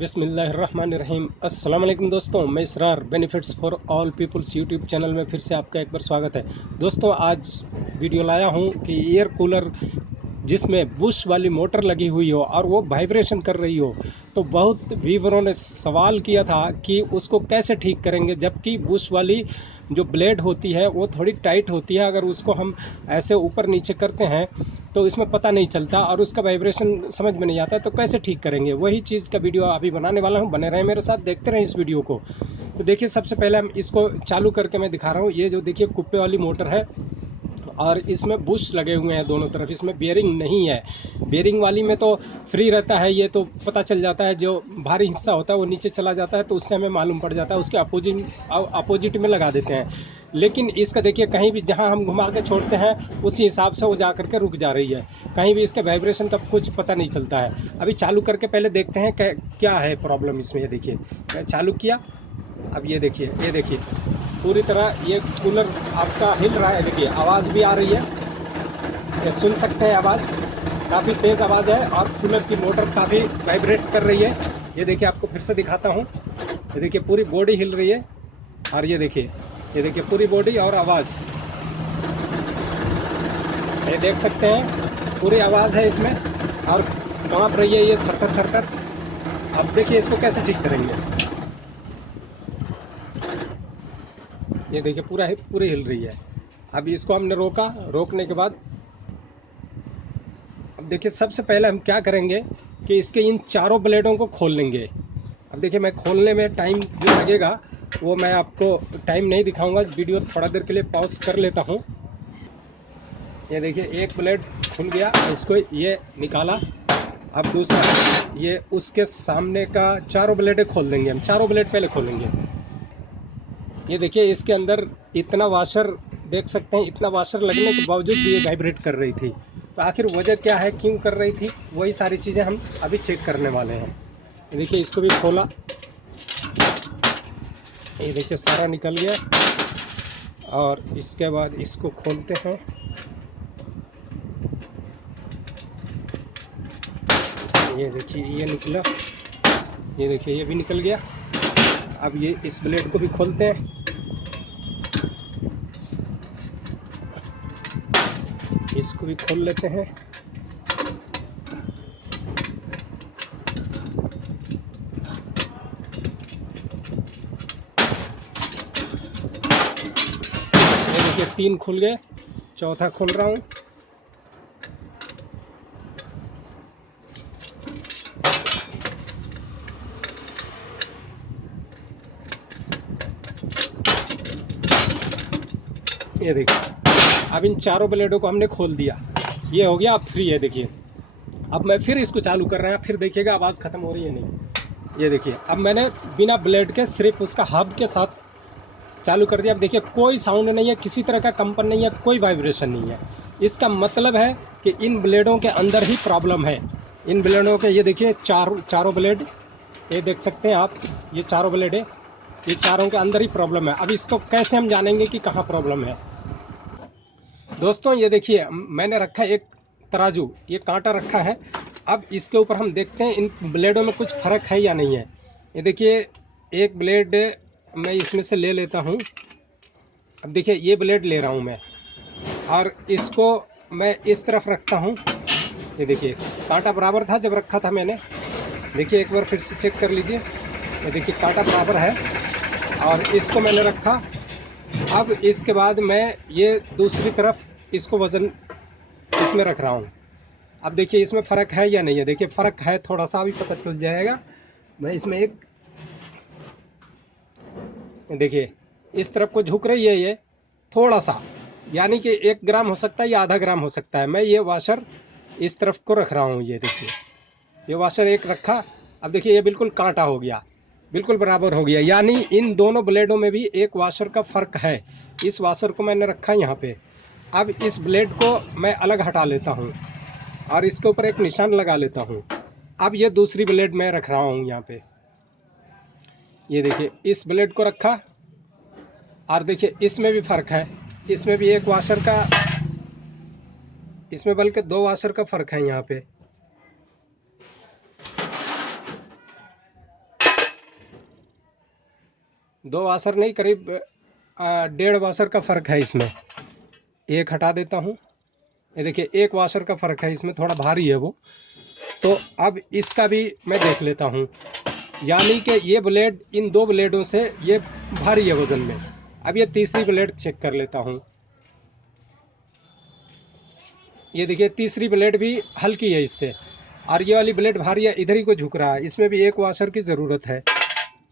बिस्मिल्लाहिर्रहमानिर्रहीम। अस्सलाम वालेकुम दोस्तों, मैं Israr benefits for all peoples YouTube channel में फिर से आपका एक बार स्वागत है। दोस्तों आज वीडियो लाया हूं कि एयर कूलर जिसमें बुश वाली मोटर लगी हुई हो और वो वाइब्रेशन कर रही हो, तो बहुत व्यूअरों ने सवाल किया था कि उसको कैसे ठीक करेंगे, जबकि बुश वाली जो ब्लेड होती है वो थोड़ी टाइट होती है। अगर उसको हम ऐसे ऊपर नीचे करते हैं तो इसमें पता नहीं चलता और उसका वाइब्रेशन समझ में नहीं आता, तो कैसे ठीक करेंगे वही चीज़ का वीडियो अभी बनाने वाला हूं। बने रहें मेरे साथ, देखते रहें इस वीडियो को। तो देखिए, सबसे पहले हम इसको चालू करके मैं दिखा रहा हूँ। ये जो देखिए कुप्पे वाली मोटर है और इसमें बुश लगे हुए हैं दोनों तरफ, इसमें बेयरिंग नहीं है। बेयरिंग वाली में तो फ्री रहता है, ये तो पता चल जाता है, जो भारी हिस्सा होता है वो नीचे चला जाता है तो उससे हमें मालूम पड़ जाता है, उसके अपोजिट में लगा देते हैं। लेकिन इसका देखिए, कहीं भी जहां हम घुमा के छोड़ते हैं उसी हिसाब से वो जा करके रुक जा रही है, कहीं भी इसके वाइब्रेशन का कुछ पता नहीं चलता है। अभी चालू करके पहले देखते हैं क्या है प्रॉब्लम इसमें। ये देखिए, मैं चालू किया, अब ये देखिए पूरी तरह ये कूलर आपका हिल रहा है। देखिए आवाज़ भी आ रही है, ये सुन सकते हैं आवाज़, काफ़ी तेज़ आवाज़ है और कूलर की मोटर काफ़ी वाइब्रेट कर रही है। ये देखिए, आपको फिर से दिखाता हूँ। ये देखिए पूरी बॉडी हिल रही है और ये देखिए पूरी बॉडी और आवाज़, ये देख सकते हैं पूरी आवाज़ है इसमें और काँप रही है ये थर थर। अब देखिए इसको कैसे ठीक करेंगे। ये देखिए पूरी हिल रही है। अब इसको हमने रोका, रोकने के बाद अब देखिए सबसे पहले हम क्या करेंगे कि इसके इन चारों ब्लेडों को खोल लेंगे। अब देखिए, मैं खोलने में टाइम जो लगेगा वो मैं आपको टाइम नहीं दिखाऊंगा, वीडियो थोड़ा देर के लिए पॉज कर लेता हूँ। ये देखिए एक ब्लेड खुल गया, इसको ये निकाला। अब दूसरा, ये उसके सामने का चारों ब्लेडें खोल देंगे हम, चारों ब्लेड पहले खोलेंगे। ये देखिए इसके अंदर इतना वाशर देख सकते हैं, इतना वाशर लगने के बावजूद भी ये वाइब्रेट कर रही थी। तो आखिर वजह क्या है, क्यों कर रही थी, वही सारी चीज़ें हम अभी चेक करने वाले हैं। ये देखिए इसको भी खोला, ये देखिए सारा निकल गया और इसके बाद इसको खोलते हैं। ये देखिए ये निकला, ये देखिए ये भी निकल गया। अब ये इस ब्लेड को भी खोलते हैं। इसको भी खोल लेते हैं। ये देखिए 3 खुल गए, चौथा खोल रहा हूँ। ये देखिए अब इन चारों ब्लेडों को हमने खोल दिया, ये हो गया, अब फ्री है। देखिए अब मैं फिर इसको चालू कर रहा है, फिर देखिएगा आवाज़ ख़त्म हो रही है नहीं। ये देखिए अब मैंने बिना ब्लेड के सिर्फ उसका हब के साथ चालू कर दिया। अब देखिए कोई साउंड नहीं है, किसी तरह का कंपन नहीं है, कोई वाइब्रेशन नहीं है। इसका मतलब है कि इन ब्लेडों के अंदर ही प्रॉब्लम है। इन ब्लेडों के, ये देखिए चारों ब्लेड, ये देख सकते हैं आप, ये चारों ब्लेड है, ये चारों के अंदर ही प्रॉब्लम है। अब इसको कैसे हम जानेंगे कि कहाँ प्रॉब्लम है। दोस्तों ये देखिए, मैंने रखा एक तराजू, ये कांटा रखा है। अब इसके ऊपर हम देखते हैं इन ब्लेडों में कुछ फ़र्क है या नहीं है। ये देखिए एक ब्लेड मैं इसमें से ले लेता हूँ। अब देखिए ये ब्लेड ले रहा हूँ मैं और इसको मैं इस तरफ रखता हूँ। ये देखिए कांटा बराबर था जब रखा था मैंने। देखिए एक बार फिर से चेक कर लीजिए, ये देखिए कांटा बराबर है और इसको मैंने रखा। अब इसके बाद मैं ये दूसरी तरफ इसको वज़न इसमें रख रहा हूँ। अब देखिए इसमें फ़र्क है या नहीं है। देखिए फ़र्क है, थोड़ा सा भी पता चल जाएगा। मैं इसमें एक, देखिए इस तरफ को झुक रही है ये थोड़ा सा, यानी कि 1 ग्राम हो सकता है या आधा ग्राम हो सकता है। मैं ये वाशर इस तरफ को रख रहा हूँ। ये देखिए ये वाशर एक रखा, अब देखिए ये बिल्कुल कांटा हो गया, बिल्कुल बराबर हो गया, यानी इन दोनों ब्लेडों में भी एक वाशर का फ़र्क है। इस वाशर को मैंने रखा यहाँ पे। अब इस ब्लेड को मैं अलग हटा लेता हूँ और इसके ऊपर एक निशान लगा लेता हूँ। अब ये दूसरी ब्लेड मैं रख रहा हूँ यहाँ पे। ये देखिए इस ब्लेड को रखा और देखिए इसमें भी फ़र्क है, इसमें भी एक वाशर का, इसमें बल्कि 2 वाशर का फ़र्क है यहाँ पे। 2 वाशर नहीं, करीब 1.5 वाशर का फ़र्क है इसमें। एक हटा देता हूँ। ये देखिए 1 वाशर का फ़र्क है इसमें, थोड़ा भारी है वो। तो अब इसका भी मैं देख लेता हूँ, यानी कि ये ब्लेड, इन 2 ब्लेडों से ये भारी है वज़न में। अब ये तीसरी ब्लेड चेक कर लेता हूँ। ये देखिए तीसरी ब्लेड भी हल्की है इससे, और ये वाली ब्लेड भारी है, इधर ही को झुक रहा है। इसमें भी 1 वाशर की ज़रूरत है।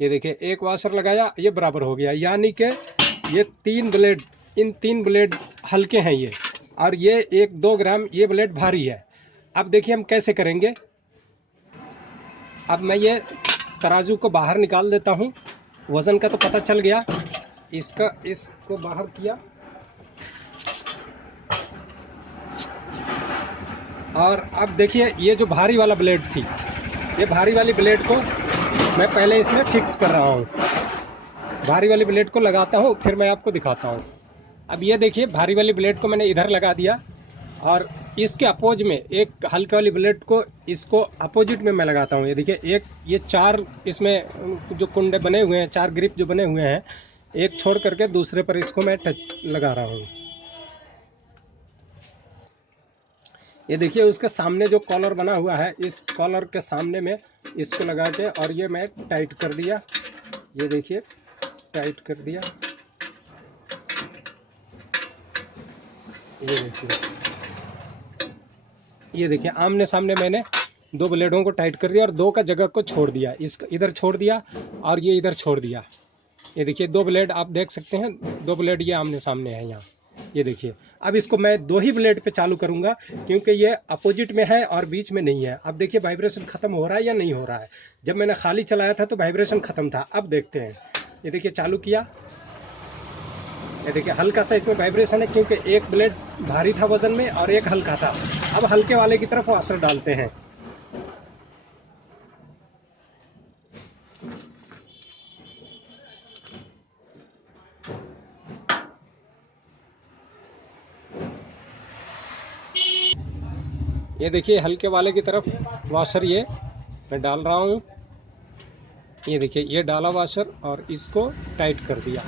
ये देखिए 1 वाशर लगाया, ये बराबर हो गया, यानी कि ये 3 ब्लेड, इन 3 ब्लेड हल्के हैं ये, और ये 1-2 ग्राम ये ब्लेड भारी है। अब देखिए हम कैसे करेंगे। अब मैं ये तराजू को बाहर निकाल देता हूँ। वज़न का तो पता चल गया, इसको बाहर किया, और अब देखिए ये जो भारी वाला ब्लेड थी, ये भारी वाली ब्लेड को मैं पहले इसमें फिक्स कर रहा हूँ। भारी वाली ब्लेड को लगाता हूँ, फिर मैं आपको दिखाता हूँ। अब ये देखिए भारी वाली ब्लेड को मैंने इधर लगा दिया, और इसके अपोज में एक हल्के वाली ब्लेड को, इसको अपोजिट में मैं लगाता हूँ। ये देखिए ये 4 इसमें जो कुंडे बने हुए हैं, 4 ग्रिप जो बने हुए हैं, एक छोड़ करके दूसरे पर इसको मैं टच लगा रहा हूँ। ये देखिए उसके सामने जो कॉलर बना हुआ है, इस कॉलर के सामने में इसको लगा के, और ये मैं टाइट कर दिया। ये देखिए टाइट कर दिया। ये देखिए आमने सामने मैंने 2 ब्लेडों को टाइट कर दिया, और 2 का जगह को छोड़ दिया, इसका इधर छोड़ दिया और ये इधर छोड़ दिया। ये देखिए 2 ब्लेड आप देख सकते हैं, 2 ब्लेड ये आमने सामने है यहाँ। ये देखिए अब इसको मैं 2 ही ब्लेड पे चालू करूंगा, क्योंकि ये अपोजिट में है और बीच में नहीं है। अब देखिए वाइब्रेशन खत्म हो रहा है या नहीं हो रहा है। जब मैंने खाली चलाया था तो वाइब्रेशन खत्म था। अब देखते हैं। ये देखिए चालू किया, ये देखिए हल्का सा इसमें वाइब्रेशन है, क्योंकि एक ब्लेड भारी था वजन में और एक हल्का था। अब हल्के वाले की तरफ वाशर डालते हैं। ये देखिए हल्के वाले की तरफ वाशर ये मैं डाल रहा हूँ। ये देखिए ये डाला वाशर और इसको टाइट कर दिया।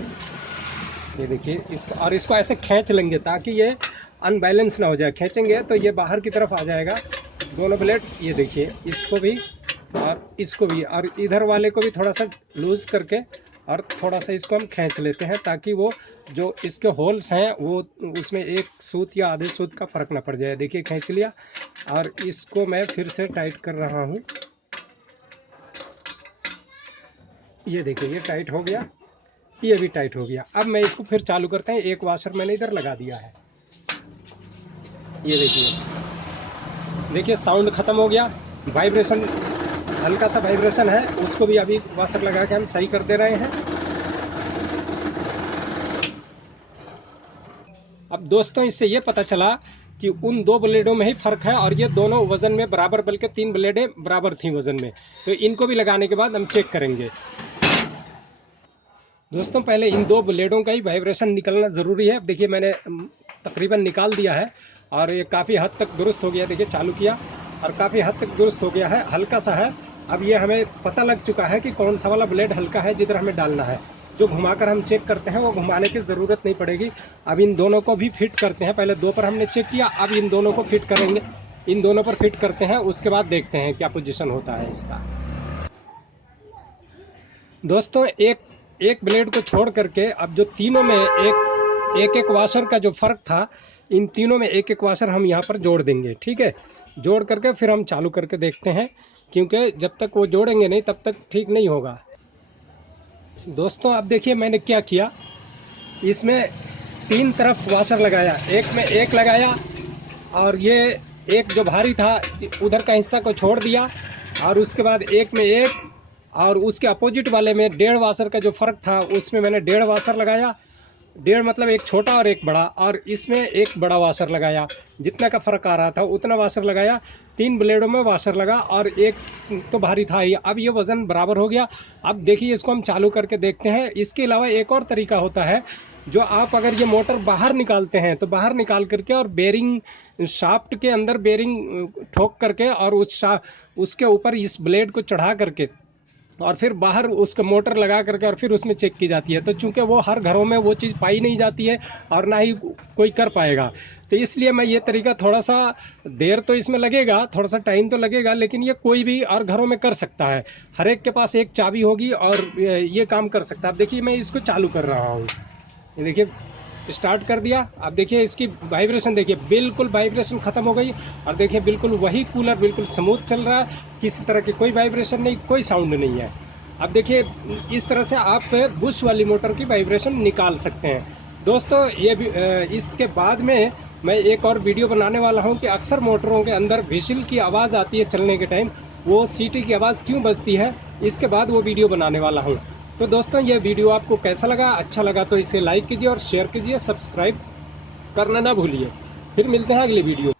ये देखिए इसको, और इसको ऐसे खींच लेंगे ताकि ये अनबैलेंस ना हो जाए। खींचेंगे तो ये बाहर की तरफ आ जाएगा दोनों ब्लेड। ये देखिए इसको भी और इसको भी, और इधर वाले को भी थोड़ा सा लूज करके और थोड़ा सा इसको हम खींच लेते हैं, ताकि वो जो इसके होल्स हैं वो उसमें एक सूत या आधे सूत का फ़र्क ना पड़ जाए। देखिए खींच लिया, और इसको मैं फिर से टाइट कर रहा हूँ। ये देखिए ये टाइट हो गया, ये भी टाइट हो गया। अब मैं इसको फिर चालू करते हैं। एक वाशर मैंने इधर लगा दिया है। ये देखिए साउंड ख़त्म हो गया। वाइब्रेशन, हल्का सा वाइब्रेशन है, उसको भी अभी वाशर लगा के हम सही कर दे रहे हैं। अब दोस्तों इससे ये पता चला कि उन 2 ब्लेडों में ही फ़र्क है, और ये दोनों वज़न में बराबर, बल्कि 3 ब्लेडें बराबर थी वज़न में। तो इनको भी लगाने के बाद हम चेक करेंगे। दोस्तों पहले इन 2 ब्लेडों का ही वाइब्रेशन निकलना ज़रूरी है। अब देखिए मैंने तकरीबन निकाल दिया है, और ये काफ़ी हद तक दुरुस्त हो गया। देखिए चालू किया और काफ़ी हद तक दुरुस्त हो गया है, हल्का सा है। अब ये हमें पता लग चुका है कि कौन सा वाला ब्लेड हल्का है जिधर हमें डालना है। जो घुमाकर हम चेक करते हैं वो घुमाने की ज़रूरत नहीं पड़ेगी। अब इन दोनों को भी फिट करते हैं। पहले 2 पर हमने चेक किया, अब इन दोनों को फिट करेंगे। इन दोनों पर फिट करते हैं, उसके बाद देखते हैं क्या पोजीशन होता है इसका। दोस्तों एक ब्लेड को छोड़ करके अब जो तीनों में एक वाशर का जो फ़र्क था, इन तीनों में एक वाशर हम यहाँ पर जोड़ देंगे। ठीक है, जोड़ करके फिर हम चालू करके देखते हैं, क्योंकि जब तक वो जोड़ेंगे नहीं तब तक ठीक नहीं होगा। दोस्तों अब देखिए मैंने क्या किया, इसमें 3 तरफ वाशर लगाया। एक में एक लगाया, और ये एक जो भारी था उधर का हिस्सा को छोड़ दिया, और उसके बाद एक में एक, और उसके अपोजिट वाले में 1.5 वाशर का जो फ़र्क था उसमें मैंने 1.5 वाशर लगाया। 1.5 मतलब एक छोटा और एक बड़ा, और इसमें एक बड़ा वाशर लगाया। जितना का फ़र्क आ रहा था उतना वाशर लगाया। 3 ब्लेडों में वाशर लगा, और एक तो भारी था ही। अब ये वज़न बराबर हो गया। अब देखिए इसको हम चालू करके देखते हैं। इसके अलावा एक और तरीका होता है, जो आप अगर ये मोटर बाहर निकालते हैं तो बाहर निकाल करके और बेरिंग शाफ्ट के अंदर बेरिंग ठोक करके और उसके ऊपर इस ब्लेड को चढ़ा करके और फिर बाहर उसका मोटर लगा करके और फिर उसमें चेक की जाती है। तो चूंकि वो हर घरों में वो चीज़ पाई नहीं जाती है और ना ही कोई कर पाएगा, तो इसलिए मैं ये तरीका, थोड़ा सा देर तो इसमें लगेगा, थोड़ा सा टाइम तो लगेगा, लेकिन ये कोई भी और घरों में कर सकता है। हर एक के पास एक चाबी होगी और ये काम कर सकता है। अब देखिए मैं इसको चालू कर रहा हूँ, ये देखिए स्टार्ट कर दिया। अब देखिए इसकी वाइब्रेशन देखिए, बिल्कुल वाइब्रेशन खत्म हो गई। और देखिए बिल्कुल वही कूलर बिल्कुल स्मूथ चल रहा है, किसी तरह की कोई वाइब्रेशन नहीं, कोई साउंड नहीं है। अब देखिए इस तरह से आप बुश वाली मोटर की वाइब्रेशन निकाल सकते हैं। दोस्तों ये भी इसके बाद में मैं एक और वीडियो बनाने वाला हूं कि अक्सर मोटरों के अंदर व्हिसिल की आवाज़ आती है चलने के टाइम, वो सीटी की आवाज़ क्यों बजती है, इसके बाद वो वीडियो बनाने वाला हूं। तो दोस्तों ये वीडियो आपको कैसा लगा, अच्छा लगा तो इसे लाइक कीजिए और शेयर कीजिए, सब्सक्राइब करना ना भूलिए। फिर मिलते हैं अगली वीडियो।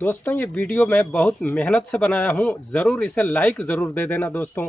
दोस्तों ये वीडियो मैं बहुत मेहनत से बनाया हूँ, ज़रूर इसे लाइक ज़रूर दे देना दोस्तों।